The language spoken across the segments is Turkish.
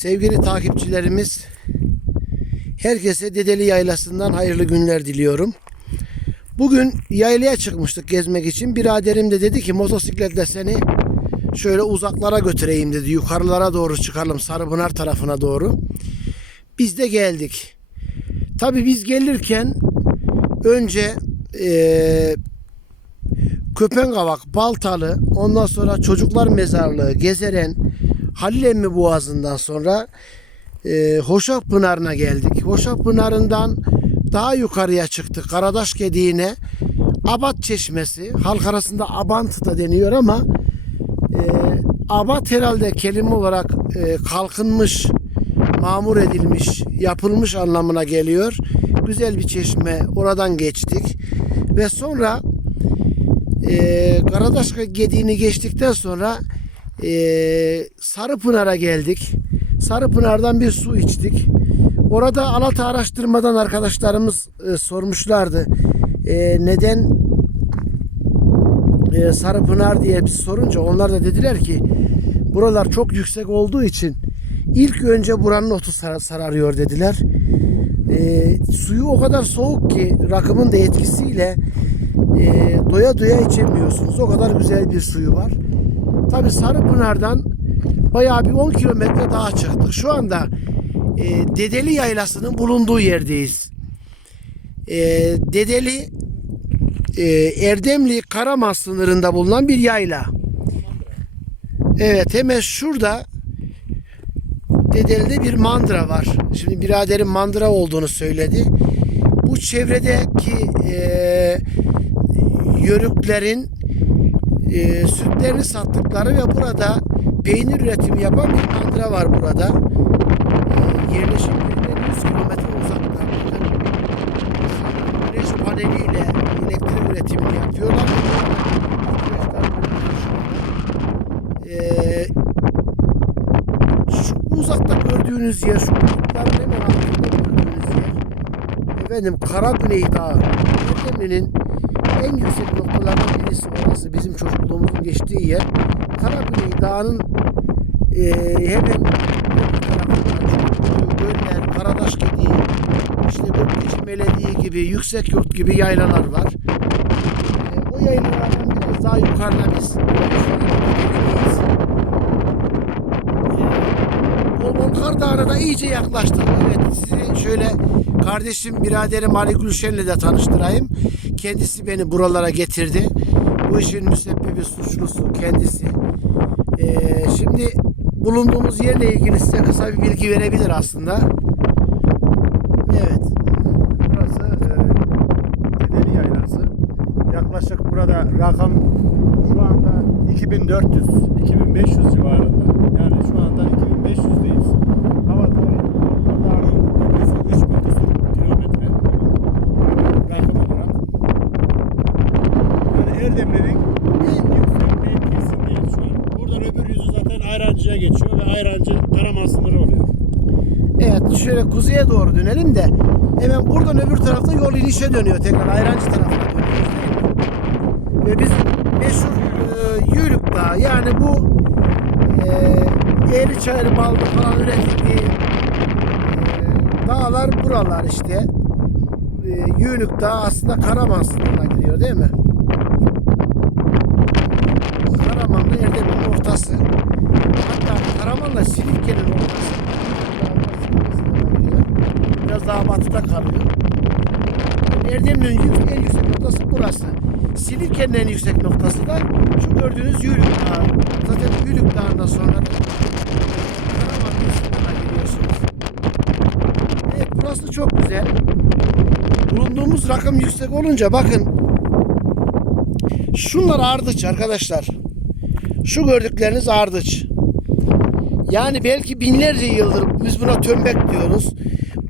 Sevgili takipçilerimiz, herkese Dedeli Yaylası'ndan hayırlı günler diliyorum. Bugün yaylaya çıkmıştık gezmek için. Biraderim de dedi ki motosikletle seni şöyle uzaklara götüreyim dedi. Yukarılara doğru çıkalım Sarıpınar tarafına doğru. Biz de geldik. Tabii biz gelirken önce eee Köpengavak, Baltalı, ondan sonra Çocuklar Mezarlığı, Gezeren, Halil Emmi Boğazı'ndan sonra e, Hoşaf Pınarı'na geldik. Hoşaf Pınarı'ndan daha yukarıya çıktık. Karadaş Gediği'ne Abat Çeşmesi, halk arasında Abant da deniyor ama e, Abat herhalde kelime olarak e, kalkınmış, mamur edilmiş, yapılmış anlamına geliyor. Güzel bir çeşme, oradan geçtik. Ve sonra e, Karadaş Gediği'ni geçtikten sonra e, Sarıpınar'a geldik. Sarıpınar'dan bir su içtik. Orada Alata araştırmadan arkadaşlarımız e, sormuşlardı. E, neden e, Sarıpınar diye biz sorunca onlar da dediler ki buralar çok yüksek olduğu için ilk önce buranın otu sar- sararıyor dediler. E, suyu o kadar soğuk ki rakımın da etkisiyle e, doya doya içemiyorsunuz. O kadar güzel bir suyu var. Tabi Sarıpınar'dan bayağı bir 10 kilometre daha çıktık. Şu anda e, Dedeli Yaylası'nın bulunduğu yerdeyiz. E, Dedeli e, Erdemli Karaman sınırında bulunan bir yayla. Evet hemen şurada Dedeli'de bir mandıra var. Şimdi biraderim mandıra olduğunu söyledi. Bu çevredeki e, yörüklerin e, sütlerini sattıkları ve burada peynir üretimi yapan bir mandıra var burada. E, yerleşim yerinden 100 kilometre uzakta. Güneş paneliyle elektrik üretimini yapıyorlar. E, şu uzakta gördüğünüz yer, şu bulutların hemen altında gördüğünüz yer. Efendim Kara Güney Dağı. Erdemli'nin en yüksek noktalardan birisi orası. Bizim çocukluğumuzun geçtiği yer. Karabüney Dağı'nın e, hemen göller, Karadaş Gediği, işte Gökbeşi Melediği gibi, Yüksek Yurt gibi yaylalar var. E, o yaylalardan biraz daha yukarıda biz gidemeyiz. Bolbonkar Dağı'na da iyice yaklaştık. Evet sizi şöyle kardeşim biraderim Ali Gülşen'le de tanıştırayım. Kendisi beni buralara getirdi. Bu işin müsebbibi suçlusu kendisi. Ee, şimdi bulunduğumuz yerle ilgili size kısa bir bilgi verebilir aslında. Evet. Burası e, Yaylası. Yaklaşık burada rakam şu anda 2400, 2500 civarında. Yani şu anda 2500'deyiz. Hava tabii dağın tepesi 3000 küsur kilometre. Rakım olarak. Yani Erdemli'nin en yüksek mevkisindeyiz şu an. Buradan öbür yüzü zaten Ayrancı'ya geçiyor ve Ayrancı Karaman sınırı oluyor. Evet şöyle kuzeye doğru dönelim de hemen buradan öbür tarafta yol inişe dönüyor tekrar Ayrancı tarafına dönüyoruz? Ve bizim meşhur e, Yürük Dağı yani bu e, Eğri Çayır Baldı falan üretildiği e, dağlar buralar işte. E, Yürük Dağı aslında Karaman sınırına giriyor değil mi? Karaman'la Erdemli'nin ortası. Hatta Karaman'la Silifke'nin ortası. Biraz daha batıda kalıyor. Erdemli'nin yük- en yüksek noktası burası. Silifke'nin en yüksek noktası da şu gördüğünüz Yülük Dağı. Zaten Yülük Dağı'ndan sonra Karaman'ın sınırına giriyorsunuz. Evet burası çok güzel. Bulunduğumuz rakım yüksek olunca bakın Şunlar ardıç arkadaşlar. Şu gördükleriniz ardıç. Yani belki binlerce yıldır biz buna tömbek diyoruz.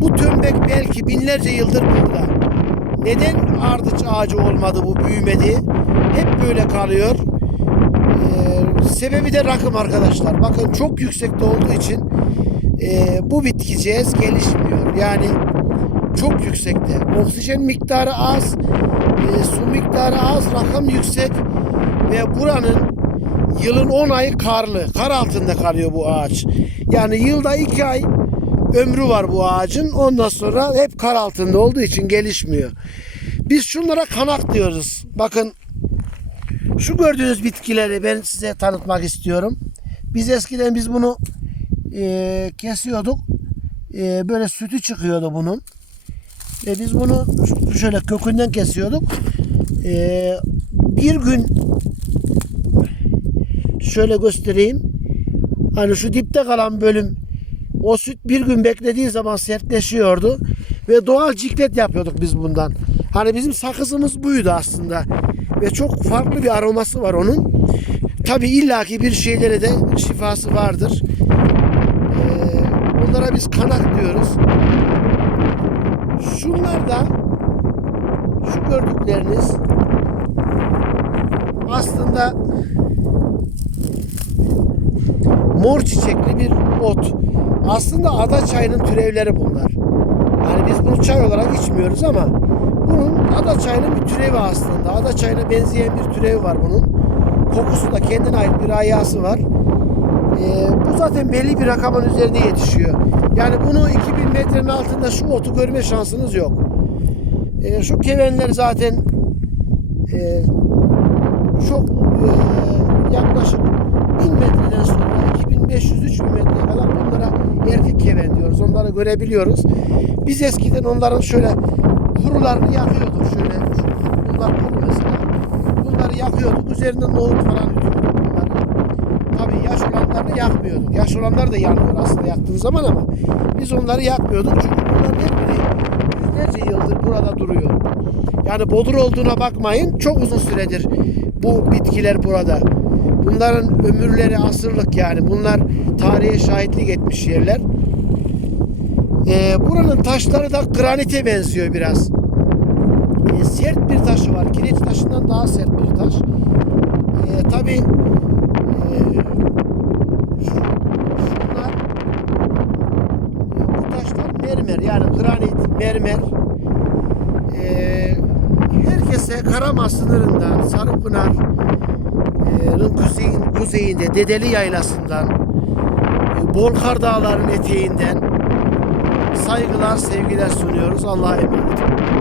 Bu tömbek belki binlerce yıldır burada. Neden ardıç ağacı olmadı bu büyümedi? Hep böyle kalıyor. Ee, sebebi de rakım arkadaşlar. Bakın çok yüksekte olduğu için e, bu bitkicez gelişmiyor. Yani çok yüksekte. Oksijen miktarı az, e, su miktarı az, rakım yüksek ve buranın Yılın 10 ayı karlı. Kar altında kalıyor bu ağaç. Yani yılda 2 ay ömrü var bu ağacın. Ondan sonra hep kar altında olduğu için gelişmiyor. Biz şunlara kanak diyoruz. Bakın şu gördüğünüz bitkileri ben size tanıtmak istiyorum. Biz eskiden biz bunu e, kesiyorduk. E, böyle sütü çıkıyordu bunun. Ve biz bunu şöyle kökünden kesiyorduk. E, bir gün şöyle göstereyim. Hani şu dipte kalan bölüm o süt bir gün beklediği zaman sertleşiyordu ve doğal ciklet yapıyorduk biz bundan. Hani bizim sakızımız buydu aslında ve çok farklı bir aroması var onun. Tabi illaki bir şeylere de şifası vardır. Ee, onlara biz kanak diyoruz. Şunlar da şu gördükleriniz aslında mor çiçekli bir ot. Aslında ada çayının türevleri bunlar. Yani biz bunu çay olarak içmiyoruz ama bunun ada çayının bir türevi aslında. Ada çayına benzeyen bir türevi var bunun. Kokusu da kendine ait bir ayası var. Ee, bu zaten belli bir rakamın üzerinde yetişiyor. Yani bunu 2000 metrenin altında şu otu görme şansınız yok. Ee, şu kevenler zaten e, çok e, yaklaşık erkek keven diyoruz. Onları görebiliyoruz. Biz eskiden onların şöyle kurularını yakıyorduk. Şöyle bunlar kuru mesela. Bunları yakıyorduk. Üzerinden nohut falan ütüyorduk bunları. Tabii yaş olanlarını yakmıyorduk. Yaş olanlar da yanıyor aslında yaktığın zaman ama biz onları yakmıyorduk. Çünkü bunların hep yüzlerce yıldır burada duruyor. Yani bodur olduğuna bakmayın. Çok uzun süredir bu bitkiler burada. Bunların ömürleri asırlık yani. Bunlar tarihe şahitlik etmiş yerler. Ee, buranın taşları da granite benziyor biraz. Ee, sert bir taşı var. Kireç taşından daha sert bir taş. Ee, Tabi şunlar e, bu taşlar mermer yani granit, mermer. Ee, herkese Karama sınırından, Sarıpınar'ın kuzeyin, kuzeyinde, Dedeli Yaylası'ndan, e, Bolkar Dağları'nın eteğinden saygılar, sevgiler sunuyoruz. Allah'a emanet olun.